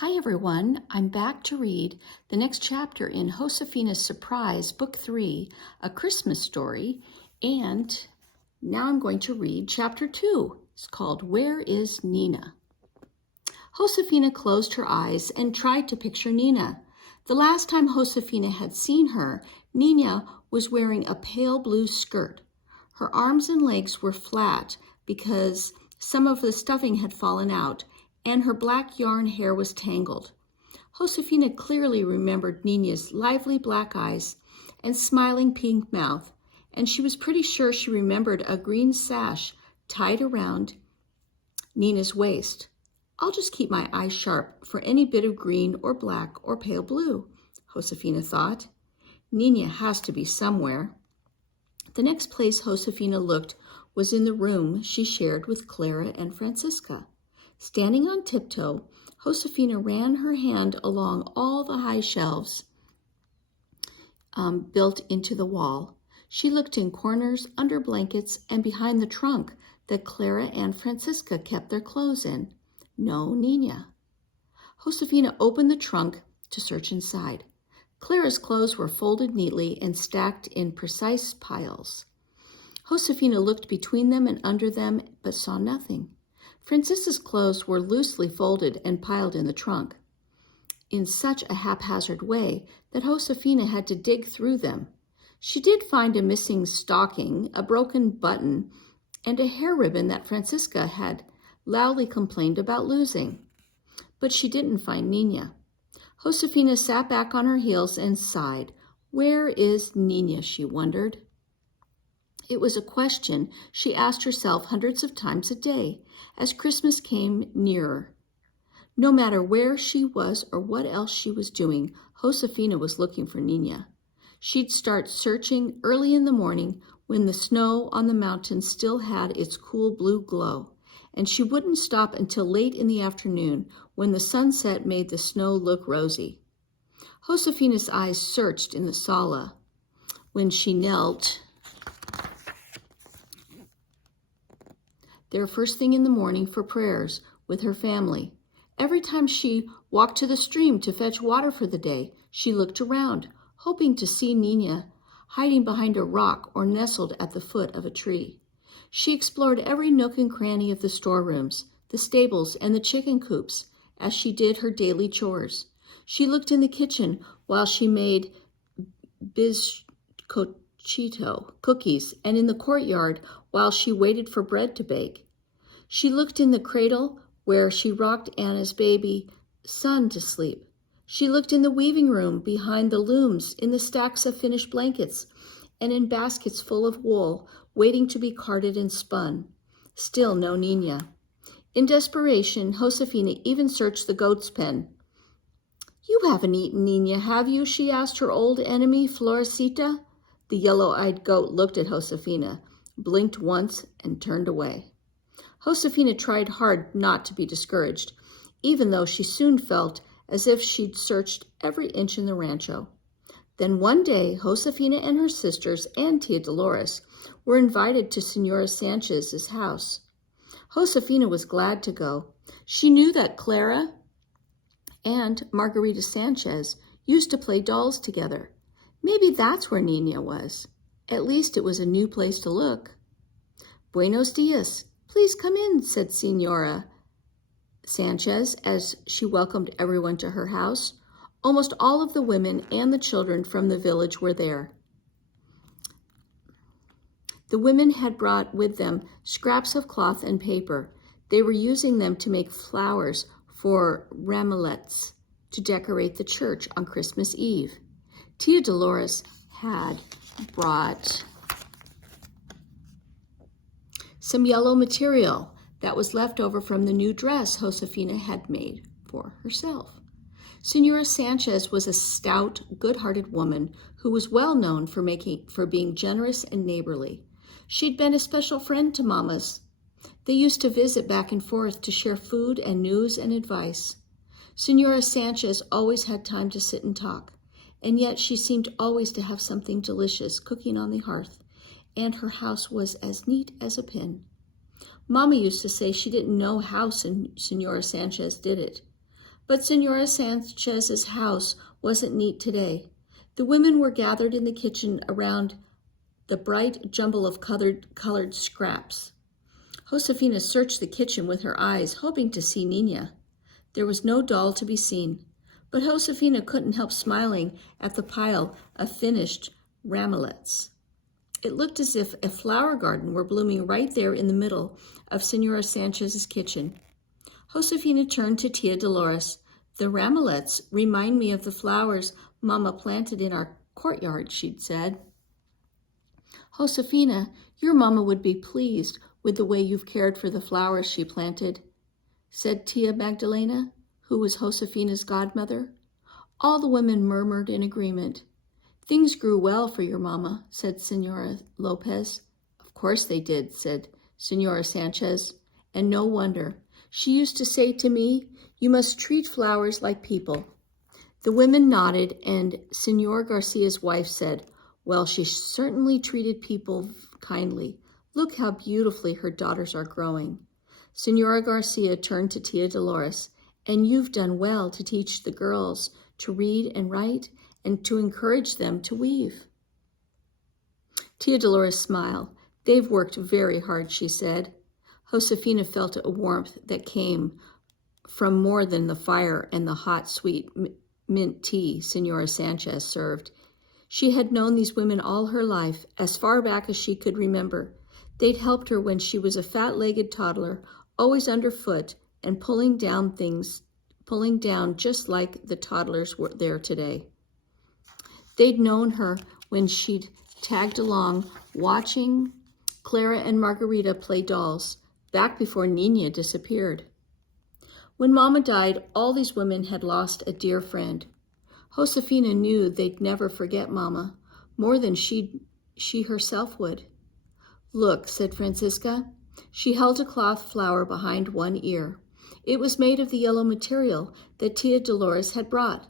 Hi everyone, I'm back to read the next chapter in Josefina's Surprise, Book 3, A Christmas Story, and now I'm going to read Chapter 2. It's called Where is Nina? Josefina closed her eyes and tried to picture Nina. The last time Josefina had seen her, Nina was wearing a pale blue skirt. Her arms and legs were flat because some of the stuffing had fallen out, and her black yarn hair was tangled. Josefina clearly remembered Nina's lively black eyes and smiling pink mouth, and she was pretty sure she remembered a green sash tied around Nina's waist. I'll just keep my eyes sharp for any bit of green or black or pale blue, Josefina thought. Nina has to be somewhere. The next place Josefina looked was in the room she shared with Clara and Francisca. Standing on tiptoe, Josefina ran her hand along all the high shelves built into the wall. She looked in corners, under blankets, and behind the trunk that Clara and Francisca kept their clothes in. No Nina. Josefina opened the trunk to search inside. Clara's clothes were folded neatly and stacked in precise piles. Josefina looked between them and under them, but saw nothing. Francisca's clothes were loosely folded and piled in the trunk, in such a haphazard way that Josefina had to dig through them. She did find a missing stocking, a broken button, and a hair ribbon that Francisca had loudly complained about losing. But she didn't find Nina. Josefina sat back on her heels and sighed. Where is Nina, she wondered. It was a question she asked herself hundreds of times a day as Christmas came nearer. No matter where she was or what else she was doing, Josefina was looking for Nina. She'd start searching early in the morning when the snow on the mountain still had its cool blue glow, and she wouldn't stop until late in the afternoon when the sunset made the snow look rosy. Josefina's eyes searched in the sala when she knelt there first thing in the morning for prayers with her family. Every time she walked to the stream to fetch water for the day, she looked around, hoping to see Nina hiding behind a rock or nestled at the foot of a tree. She explored every nook and cranny of the storerooms, the stables, and the chicken coops as she did her daily chores. She looked in the kitchen while she made bizcochito cookies, and in the courtyard while she waited for bread to bake. She looked in the cradle where she rocked Anna's baby son to sleep. She looked in the weaving room behind the looms, in the stacks of finished blankets, and in baskets full of wool waiting to be carded and spun. Still no Nina. In desperation, Josefina even searched the goat's pen. You haven't eaten Nina, have you? She asked her old enemy, Florecita. The yellow-eyed goat looked at Josefina, blinked once, and turned away. Josefina tried hard not to be discouraged, even though she soon felt as if she'd searched every inch in the rancho. Then one day, Josefina and her sisters and Tia Dolores were invited to Senora Sanchez's house. Josefina was glad to go. She knew that Clara and Margarita Sanchez used to play dolls together. Maybe that's where Nina was. At least it was a new place to look. Buenos dias. Please come in, said Senora Sanchez as she welcomed everyone to her house. Almost all of the women and the children from the village were there. The women had brought with them scraps of cloth and paper. They were using them to make flowers for ramelettes to decorate the church on Christmas Eve. Tia Dolores had brought some yellow material that was left over from the new dress Josefina had made for herself. Senora Sanchez was a stout, good-hearted woman who was well known for being generous and neighborly. She'd been a special friend to Mama's. They used to visit back and forth to share food and news and advice. Senora Sanchez always had time to sit and talk, and yet she seemed always to have something delicious cooking on the hearth, and her house was as neat as a pin. Mama used to say she didn't know how Senora Sanchez did it, But Senora Sanchez's house wasn't neat today. The women were gathered in the kitchen around the bright jumble of colored scraps. Josefina searched the kitchen with her eyes, hoping to see Nina. There was no doll to be seen, but Josefina couldn't help smiling at the pile of finished ramelettes. It looked as if a flower garden were blooming right there in the middle of Senora Sanchez's kitchen. Josefina turned to Tia Dolores. The ramelettes remind me of the flowers Mama planted in our courtyard, she'd said. Josefina, your Mama would be pleased with the way you've cared for the flowers she planted, said Tia Magdalena, who was Josefina's godmother. All the women murmured in agreement. Things grew well for your Mama, said Senora Lopez. Of course they did, said Senora Sanchez, and no wonder. She used to say to me, you must treat flowers like people. The women nodded, and Senor Garcia's wife said, well, she certainly treated people kindly. Look how beautifully her daughters are growing. Senora Garcia turned to Tia Dolores, and you've done well to teach the girls to read and write and to encourage them to weave. Tia Dolores smiled. They've worked very hard, she said. Josefina felt a warmth that came from more than the fire and the hot, sweet mint tea Senora Sanchez served. She had known these women all her life, as far back as she could remember. They'd helped her when she was a fat-legged toddler, always underfoot and pulling down just like the toddlers were there today. They'd known her when she'd tagged along, watching Clara and Margarita play dolls, back before Nina disappeared. When Mama died, all these women had lost a dear friend. Josefina knew they'd never forget Mama, more than she herself would. Look, said Francisca. She held a cloth flower behind one ear. It was made of the yellow material that Tia Dolores had brought.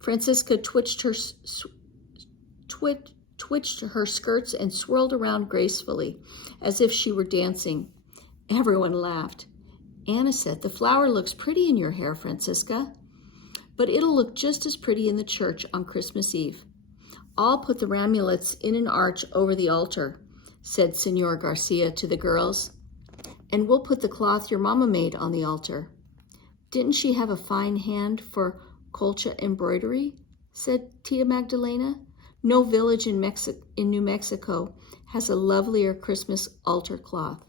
Francisca twitched her skirts and swirled around gracefully, as if she were dancing. Everyone laughed. Anna said, the flower looks pretty in your hair, Francisca, but it'll look just as pretty in the church on Christmas Eve. I'll put the ramulets in an arch over the altar, said Senor Garcia to the girls, and we'll put the cloth your Mama made on the altar. Didn't she have a fine hand for colcha embroidery? Said Tia Magdalena. No village in New Mexico has a lovelier Christmas altar cloth.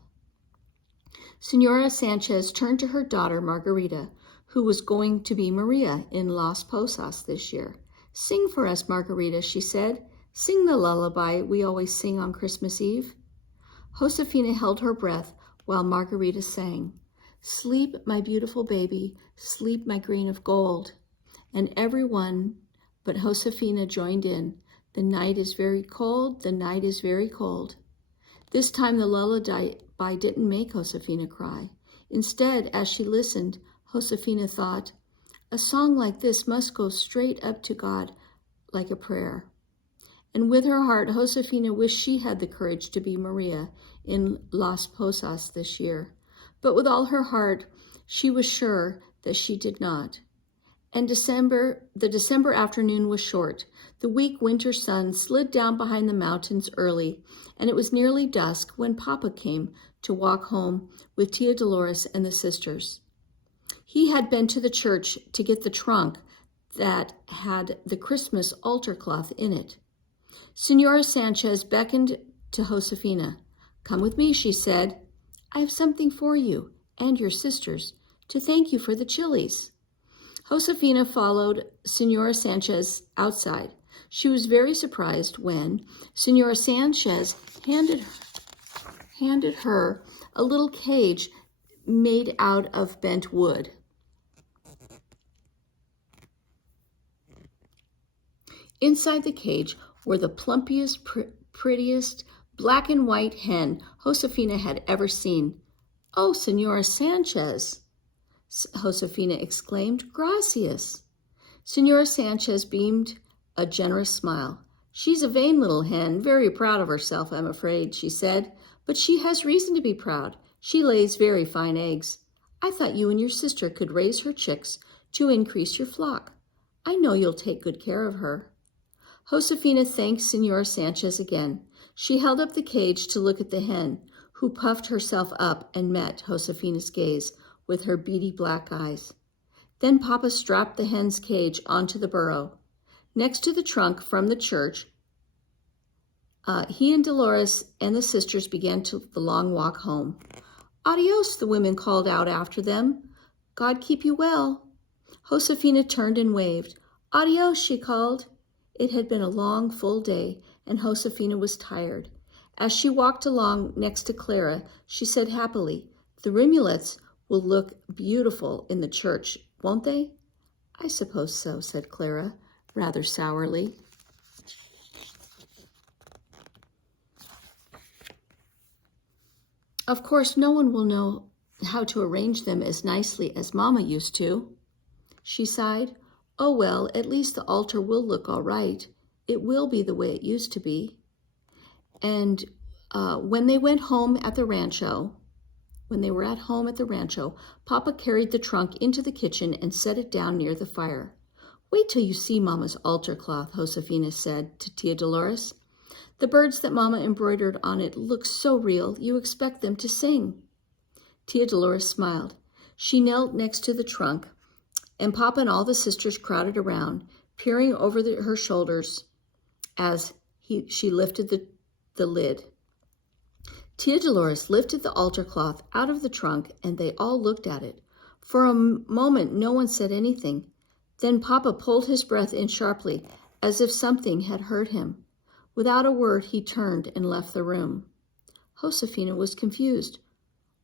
Senora Sanchez turned to her daughter, Margarita, who was going to be Maria in Las Posas this year. Sing for us, Margarita, she said. Sing the lullaby we always sing on Christmas Eve. Josefina held her breath while Margarita sang. Sleep, my beautiful baby, sleep, my grain of gold. And everyone but Josefina joined in. The night is very cold, the night is very cold. This time the lullaby didn't make Josefina cry. Instead, as she listened, Josefina thought, a song like this must go straight up to God like a prayer. And with her heart, Josefina wished she had the courage to be Maria in Las Posas this year. But with all her heart, she was sure that she did not. And the December afternoon was short. The weak winter sun slid down behind the mountains early, and it was nearly dusk when Papa came to walk home with Tia Dolores and the sisters. He had been to the church to get the trunk that had the Christmas altar cloth in it. Senora Sanchez beckoned to Josefina. Come with me, she said. I have something for you and your sisters to thank you for the chilies. Josefina followed Senora Sanchez outside. She was very surprised when Senora Sanchez handed her a little cage made out of bent wood. Inside the cage were the plumpiest, prettiest black and white hen Josefina had ever seen. Oh, Senora Sanchez, Josefina exclaimed. Gracias. Senora Sanchez beamed a generous smile. She's a vain little hen, very proud of herself, I'm afraid, she said. But she has reason to be proud. She lays very fine eggs. I thought you and your sister could raise her chicks to increase your flock. I know you'll take good care of her." Josefina thanked Señora Sanchez again. She held up the cage to look at the hen, who puffed herself up and met Josefina's gaze with her beady black eyes. Then Papa strapped the hen's cage onto the burro. Next to the trunk from the church, he and Dolores and the sisters began the long walk home. "Adios," the women called out after them. "God keep you well." Josefina turned and waved. "Adios," she called. It had been a long, full day, and Josefina was tired. As she walked along next to Clara, she said happily, "The rimulets will look beautiful in the church, won't they?" "I suppose so," said Clara, rather sourly. "Of course, no one will know how to arrange them as nicely as Mama used to." She sighed. "Oh well, at least the altar will look all right. It will be the way it used to be." And when they went home at the rancho, when they were at home at the rancho, Papa carried the trunk into the kitchen and set it down near the fire. "Wait till you see Mama's altar cloth," Josefina said to Tia Dolores. "The birds that Mama embroidered on it look so real, you expect them to sing." Tia Dolores smiled. She knelt next to the trunk, and Papa and all the sisters crowded around, peering over her shoulders as she lifted the lid. Tia Dolores lifted the altar cloth out of the trunk, and they all looked at it. For a moment, no one said anything. Then Papa pulled his breath in sharply, as if something had hurt him. Without a word, he turned and left the room. Josefina was confused.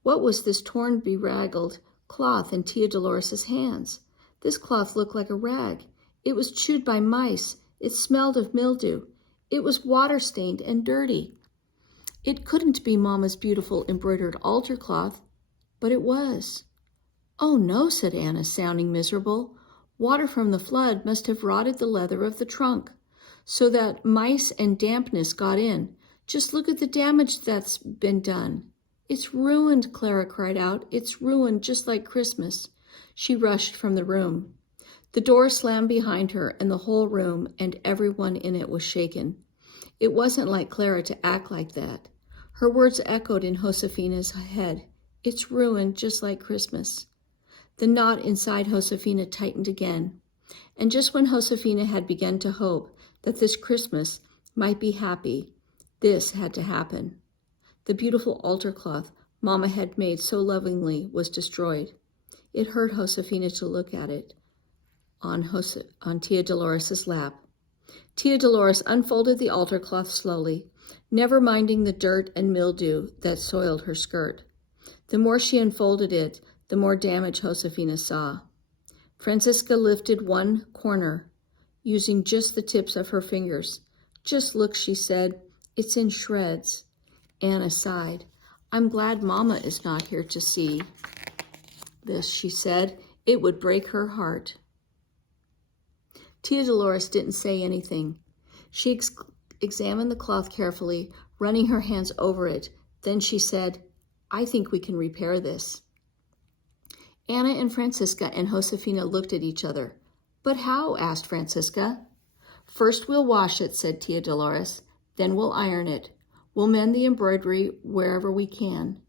What was this torn, bedraggled cloth in Tia Dolores' hands? This cloth looked like a rag. It was chewed by mice. It smelled of mildew. It was water-stained and dirty. It couldn't be Mama's beautiful embroidered altar cloth, but it was. "Oh no," said Anna, sounding miserable. "Water from the flood must have rotted the leather of the trunk, so that mice and dampness got in. Just look at the damage that's been done." "It's ruined," Clara cried out. "It's ruined, just like Christmas." She rushed from the room. The door slammed behind her, and the whole room and everyone in it was shaken. It wasn't like Clara to act like that. Her words echoed in Josefina's head. "It's ruined, just like Christmas." The knot inside Josefina tightened again. And just when Josefina had begun to hope that this Christmas might be happy, this had to happen. The beautiful altar cloth Mama had made so lovingly was destroyed. It hurt Josefina to look at it on Tia Dolores' lap. Tia Dolores unfolded the altar cloth slowly, never minding the dirt and mildew that soiled her skirt. The more she unfolded it, the more damage Josefina saw. Francisca lifted one corner, using just the tips of her fingers. "Just look," she said. "It's in shreds." Anna sighed. "I'm glad Mama is not here to see this," she said. "It would break her heart." Tia Dolores didn't say anything. She examined the cloth carefully, running her hands over it. Then she said, "I think we can repair this." Anna and Francisca and Josefina looked at each other. "But how?" asked Francisca. "First we'll wash it," said Tia Dolores. "Then we'll iron it. We'll mend the embroidery wherever we can."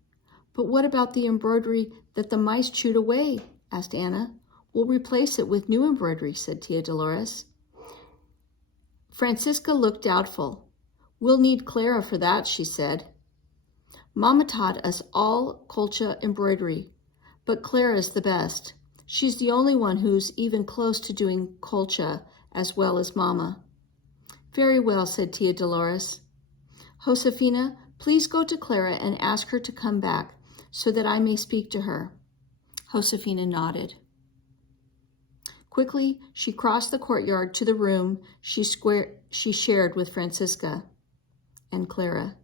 "But what about the embroidery that the mice chewed away?" asked Anna. "We'll replace it with new embroidery," said Tia Dolores. Francisca looked doubtful. "We'll need Clara for that," she said. "Mama taught us all colcha embroidery, but Clara's the best. She's the only one who's even close to doing colcha as well as Mama." "Very well," said Tia Dolores. "Josefina, please go to Clara and ask her to come back so that I may speak to her." Josefina nodded. Quickly, she crossed the courtyard to the room she shared with Francisca and Clara.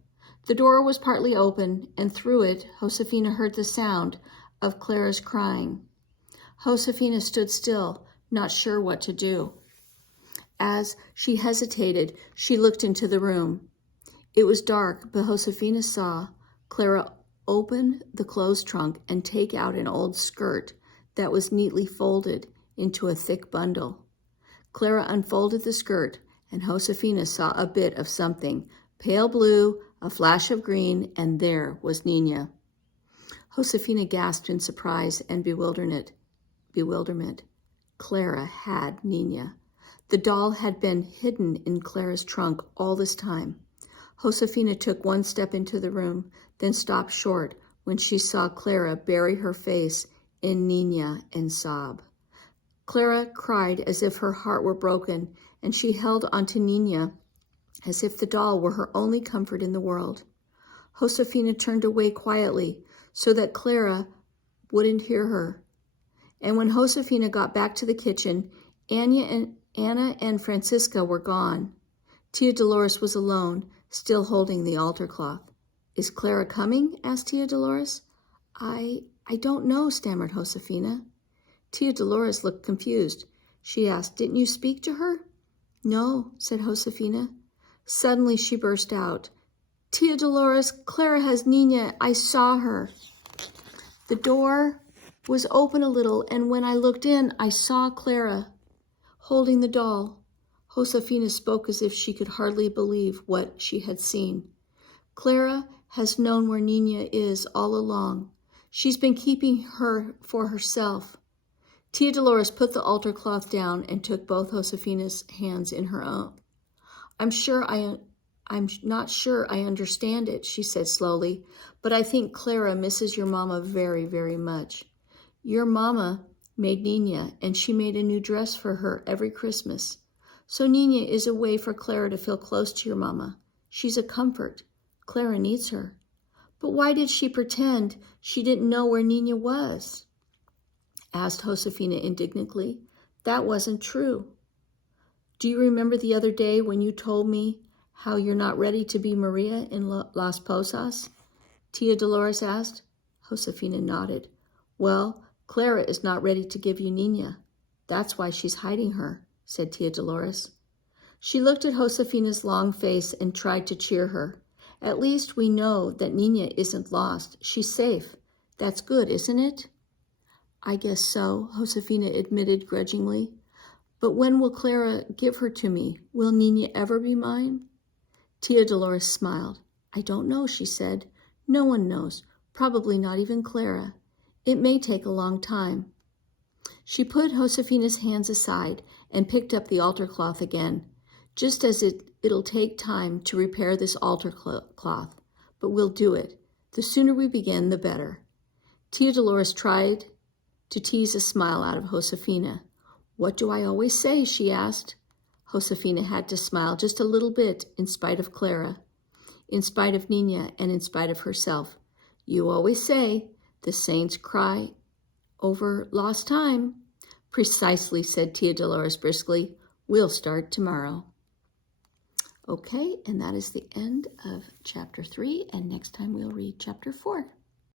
The door was partly open, and through it, Josefina heard the sound of Clara's crying. Josefina stood still, not sure what to do. As she hesitated, she looked into the room. It was dark, but Josefina saw Clara open the clothes trunk and take out an old skirt that was neatly folded into a thick bundle. Clara unfolded the skirt, and Josefina saw a bit of something, pale blue, a flash of green, and there was Nina. Josefina gasped in surprise and bewilderment. Clara had Nina. The doll had been hidden in Clara's trunk all this time. Josefina took one step into the room, then stopped short when she saw Clara bury her face in Nina and sob. Clara cried as if her heart were broken, and she held onto Nina as if the doll were her only comfort in the world. Josefina turned away quietly so that Clara wouldn't hear her. And when Josefina got back to the kitchen, Anna and Francisca were gone. Tia Dolores was alone, still holding the altar cloth. "Is Clara coming?" asked Tia Dolores. I don't know," stammered Josefina. Tia Dolores looked confused. She asked, "Didn't you speak to her?" "No," said Josefina. Suddenly she burst out, "Tia Dolores, Clara has Nina. I saw her." The door was open a little, and when I looked in, I saw Clara holding the doll. Josefina spoke as if she could hardly believe what she had seen. "Clara has known where Nina is all along. She's been keeping her for herself." Tia Dolores put the altar cloth down and took both Josefina's hands in her own. I'm not sure I understand it," she said slowly, "but I think Clara misses your mama very, very much. Your mama made Nina, and she made a new dress for her every Christmas. So Nina is a way for Clara to feel close to your mama. She's a comfort. Clara needs her." "But why did she pretend she didn't know where Nina was?" asked Josefina indignantly. "That wasn't true." "Do you remember the other day when you told me how you're not ready to be Maria in Las Posas?" Tia Dolores asked. Josefina nodded. "Well, Clara is not ready to give you Nina. That's why she's hiding her," said Tia Dolores. She looked at Josefina's long face and tried to cheer her. "At least we know that Nina isn't lost. She's safe. That's good, isn't it?" "I guess so," Josefina admitted grudgingly. "But when will Clara give her to me? Will Nina ever be mine?" Tia Dolores smiled. "I don't know," she said. "No one knows, probably not even Clara. It may take a long time." She put Josefina's hands aside and picked up the altar cloth again. "Just as it'll take time to repair this altar cloth, but we'll do it. The sooner we begin, the better." Tia Dolores tried to tease a smile out of Josefina. "What do I always say?" she asked. Josefina had to smile just a little bit in spite of Clara, in spite of Nina, and in spite of herself. "You always say the saints cry over lost time." "Precisely," said Tia Dolores briskly. "We'll start tomorrow." Okay, and that is the end of chapter 3, and next time we'll read chapter 4.